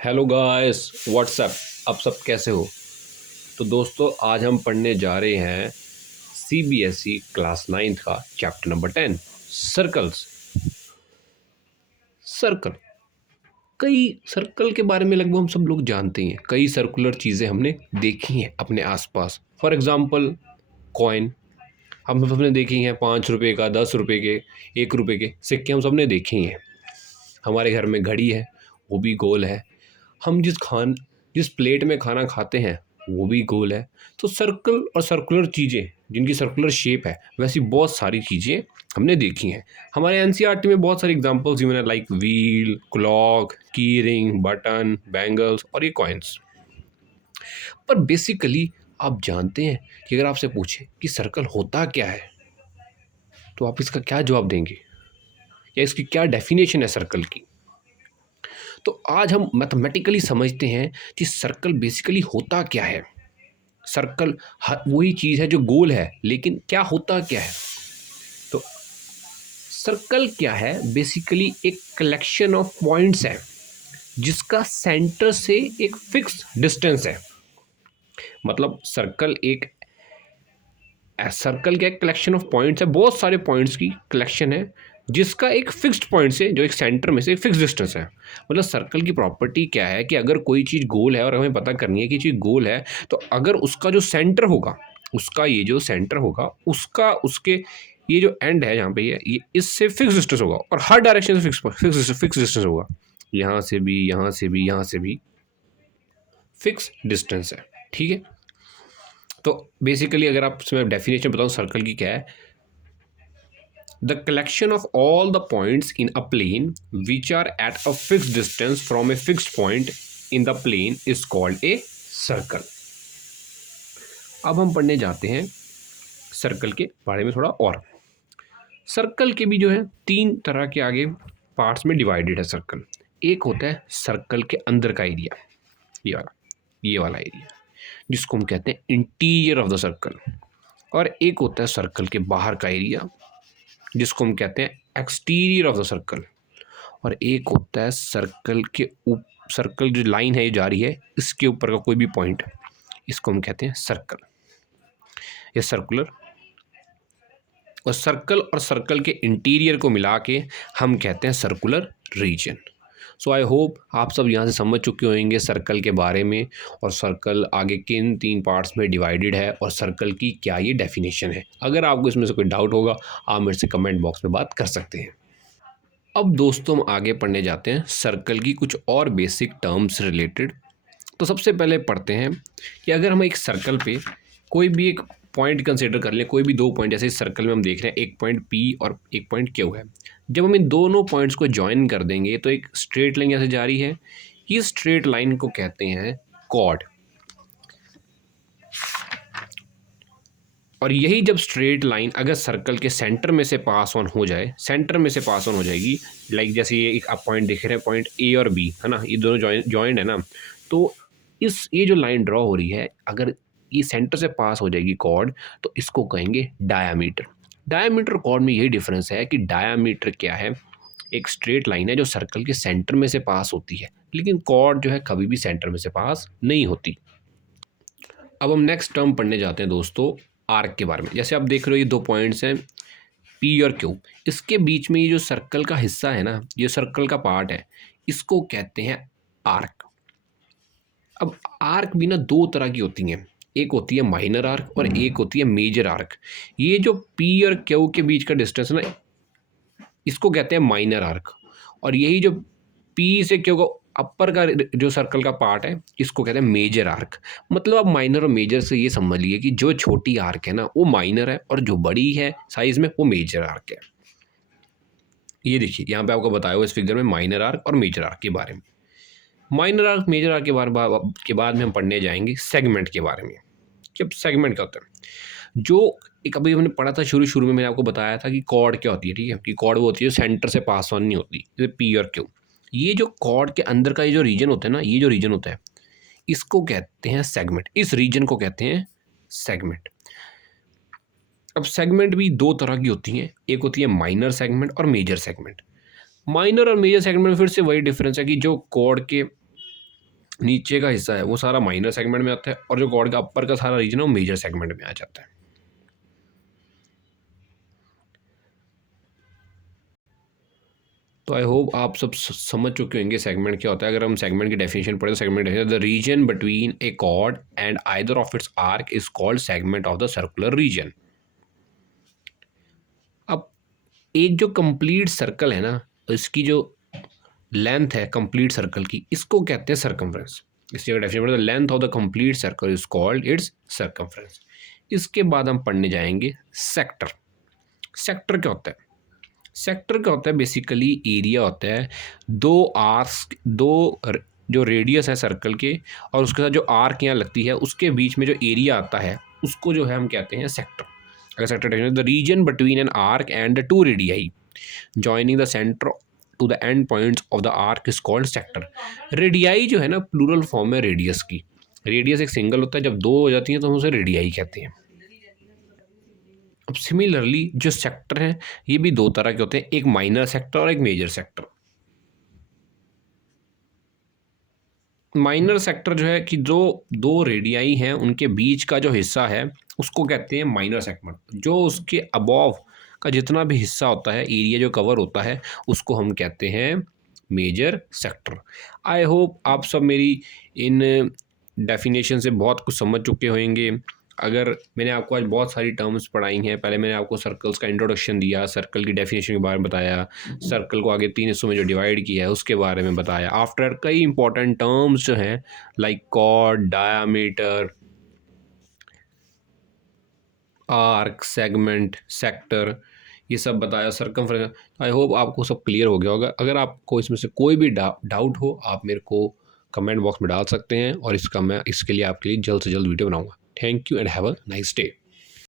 Hello guys, WhatsApp. आप सब कैसे हो? तो दोस्तों, आज हम पढ़ने जा रहे हैं सीबीएसई क्लास 9 का चैप्टर नंबर 10, सर्कल्स। सर्कल, कई सर्कल के बारे में लगभग हम सब लोग जानते हैं। कई सर्कुलर चीज़ें हमने देखी हैं अपने आसपास। फॉर एग्जांपल, कॉइन हम सबने देखी हैं। 5 रुपए का, 10 रुपए के, 1 रुपए के सिक्के हम सबने देखे हैं। हमारे घर में घड़ी है, वो भी गोल है। हम जिस प्लेट में खाना खाते हैं वो भी गोल है। तो सर्कल और सर्कुलर चीज़ें, जिनकी सर्कुलर शेप है, वैसी बहुत सारी चीज़ें हमने देखी हैं। हमारे एनसीईआरटी में बहुत सारी एग्जांपल्स गिवन है, लाइक व्हील, क्लॉक, की रिंग, बटन, बैंगल्स और ये कॉइन्स। पर बेसिकली आप जानते हैं कि अगर आपसे पूछे कि सर्कल होता क्या है, तो आप इसका क्या जवाब देंगे, या इसकी क्या डेफिनेशन है सर्कल की? तो आज हम मैथमेटिकली समझते हैं कि सर्कल बेसिकली होता क्या है। सर्कल वही चीज़ है जो गोल है, लेकिन क्या होता क्या है? तो सर्कल क्या है? बेसिकली एक कलेक्शन ऑफ पॉइंट्स है जिसका सेंटर से एक फिक्स डिस्टेंस है। मतलब सर्कल क्या एक कलेक्शन ऑफ पॉइंट्स है, बहुत सारे पॉइंट्स की कलेक्शन है जिसका एक फिक्स्ड पॉइंट से, जो एक सेंटर में से फिक्स डिस्टेंस है। मतलब सर्कल की प्रॉपर्टी क्या है कि अगर कोई चीज़ गोल है और हमें पता करनी है कि चीज़ गोल है, तो अगर उसका जो सेंटर होगा, उसका ये जो सेंटर होगा, उसके ये जो एंड है जहाँ पे ये इससे फिक्स डिस्टेंस होगा, और हर डायरेक्शन से फिक्स डिस्टेंस होगा। यहाँ से भी, यहाँ से भी, यहाँ से भी फिक्स डिस्टेंस है। ठीक है। तो बेसिकली अगर आप मैं डेफिनेशन बताऊँ सर्कल की क्या है, the collection of all the points in a plane which are at a fixed distance from a fixed point in the plane is called a circle. अब हम पढ़ने जाते हैं सर्कल के बारे में थोड़ा और। सर्कल के भी जो है 3 तरह के आगे पार्ट्स में डिवाइडेड है सर्कल। एक होता है सर्कल के अंदर का एरिया, ये वाला एरिया जिसको हम कहते हैं इंटीरियर ऑफ द सर्कल, और एक होता है सर्कल के बाहर का एरिया जिसको हम कहते हैं एक्सटीरियर ऑफ द सर्कल, और एक होता है सर्कल जो लाइन है ये जा रही है, इसके ऊपर का कोई भी पॉइंट, इसको हम कहते हैं सर्कल या सर्कुलर। और सर्कल के इंटीरियर को मिला के हम कहते हैं circular region. So I hope आप सब यहाँ से समझ चुके होंगे सर्कल के बारे में, और सर्कल आगे किन 3 पार्ट्स में डिवाइडेड है, और सर्कल की क्या ये डेफिनेशन है। अगर आपको इसमें से कोई डाउट होगा, आप मेरे से कमेंट बॉक्स में बात कर सकते हैं। अब दोस्तों, हम आगे पढ़ने जाते हैं सर्कल की कुछ और बेसिक टर्म्स रिलेटेड। तो सबसे पहले पढ़ते हैं कि अगर हम एक सर्कल पे कोई भी एक पॉइंट कंसिडर कर लें, कोई भी 2 पॉइंट, जैसे इस सर्कल में हम देख रहे हैं एक पॉइंट P और एक पॉइंट Q है। जब हम इन दोनों पॉइंट्स को ज्वाइन कर देंगे तो एक स्ट्रेट लाइन यहाँ से जा रही है। इस स्ट्रेट लाइन को कहते हैं कॉर्ड। और यही जब स्ट्रेट लाइन अगर सर्कल के सेंटर में से पास ऑन हो जाए, सेंटर में से पास ऑन हो जाएगी, लाइक जैसे ये एक आप पॉइंट देख रहे हैं, पॉइंट A और B है ना, ये दोनों जॉइंट है ना, तो ये जो लाइन ड्रॉ हो रही है, अगर ये सेंटर से पास हो जाएगी कॉर्ड, तो इसको कहेंगे डायामीटर। डायामीटर कॉर्ड में यही डिफरेंस है कि डायामीटर क्या है, एक स्ट्रेट लाइन है जो सर्कल के सेंटर में से पास होती है, लेकिन कॉर्ड जो है कभी भी सेंटर में से पास नहीं होती। अब हम नेक्स्ट टर्म पढ़ने जाते हैं दोस्तों आर्क के बारे में। जैसे आप देख रहे हो ये 2 पॉइंट्स हैं P और Q, इसके बीच में ये जो सर्कल का हिस्सा है ना, ये सर्कल का पार्ट है, इसको कहते हैं आर्क। अब आर्क भी ना 2 तरह की होती हैं, एक होती है माइनर आर्क और एक होती है मेजर आर्क। ये जो P और Q के बीच का डिस्टेंस है ना, इसको कहते हैं माइनर आर्क, और यही जो P से Q का अपर का जो सर्कल का पार्ट है, इसको कहते हैं मेजर आर्क। मतलब आप माइनर और मेजर से ये समझ लीजिए कि जो छोटी आर्क है ना वो माइनर है, और जो बड़ी है साइज में वो मेजर आर्क है। ये देखिए यहाँ पे आपको बताया हुआ इस फिगर में माइनर आर्क और मेजर आर्क के बारे में। माइनर आर्क, मेजर आर्क के बाद में हम पढ़ने जाएंगे सेगमेंट के बारे में। कि अब सेगमेंट क्या होता है, जो एक अभी हमने पढ़ा था शुरू में मैंने आपको बताया था कि कॉर्ड क्या होती है। ठीक है, कि कॉर्ड वो होती है जो सेंटर से पास ऑन नहीं होती, जैसे P और Q। ये जो कॉर्ड के अंदर का ये जो रीजन होता है ना, ये जो रीजन होता है, इसको कहते हैं सेगमेंट। इस रीजन को कहते हैं सेगमेंट। अब सेगमेंट भी 2 तरह की होती हैं, एक होती है माइनर सेगमेंट और मेजर सेगमेंट। माइनर और मेजर सेगमेंट में फिर से वही डिफरेंस है कि जो कॉर्ड के नीचे का हिस्सा है वो सारा माइनर सेगमेंट में आता है, और जो कॉर्ड का अपर का सारा रीजन है वो मेजर सेगमेंट में आ जाता है। तो आई होप आप सब समझ चुके होंगे सेगमेंट क्या होता है। अगर हम सेगमेंट की डेफिनेशन पढ़े तो segment the region between a chord and either of its arc is called segment of the circular region. अब एक जो कंप्लीट सर्कल है ना, इसकी जो लेंथ है कंप्लीट सर्कल की, इसको कहते हैं सर्कमफ्रेंस। इसकी अगर डेफिनेशन पढ़े, the length of the complete circle is called its circumference. इसके बाद हम पढ़ने जाएंगे सेक्टर। सेक्टर क्या होता है? सेक्टर क्या होता है? बेसिकली एरिया होता है दो आर्क्स, जो रेडियस है सर्कल के और उसके साथ जो आर्क यहाँ लगती है उसके बीच में जो एरिया आता है उसको जो है हम कहते हैं सेक्टर। अगर sector the region between an arc and the two radii joining the centre to the end points of the arc is called sector. Radii जो है ना प्लूरल फॉर्म है रेडियस की। रेडियस एक सिंगल होता है, जब दो हो जाती हैं तो हम उसे रेडियाई कहते हैं। अब सिमिलरली जो सेक्टर हैं ये भी दो तरह के होते हैं, एक माइनर सेक्टर और एक मेजर सेक्टर। माइनर सेक्टर जो है कि जो दो रेडियाई हैं उनके बीच का जो हिस्सा है उसको कहते हैं माइनर सेगमेंट। जो उसके अबव का जितना भी हिस्सा होता है, एरिया जो कवर होता है, उसको हम कहते हैं मेजर सेक्टर। आई होप आप सब मेरी इन डेफिनेशन से बहुत कुछ समझ चुके होंगे। अगर मैंने आपको आज बहुत सारी टर्म्स पढ़ाई हैं, पहले मैंने आपको सर्कल्स का इंट्रोडक्शन दिया, सर्कल की डेफिनेशन के बारे में बताया, सर्कल को आगे 3 हिस्सों में जो डिवाइड किया है उसके बारे में बताया। आफ्टर कई इंपॉर्टेंट टर्म्स जो हैं like chord, diameter, arc, segment, sector, ये सब बताया, सर्कमफ्रेंस। आई होप आपको सब क्लियर हो गया होगा। अगर आपको इसमें से कोई भी डाउट हो आप मेरे को कमेंट बॉक्स में डाल सकते हैं, और इसका मैं इसके लिए आपके लिए जल्द से जल्द वीडियो बनाऊंगा। Thank you and have a nice day.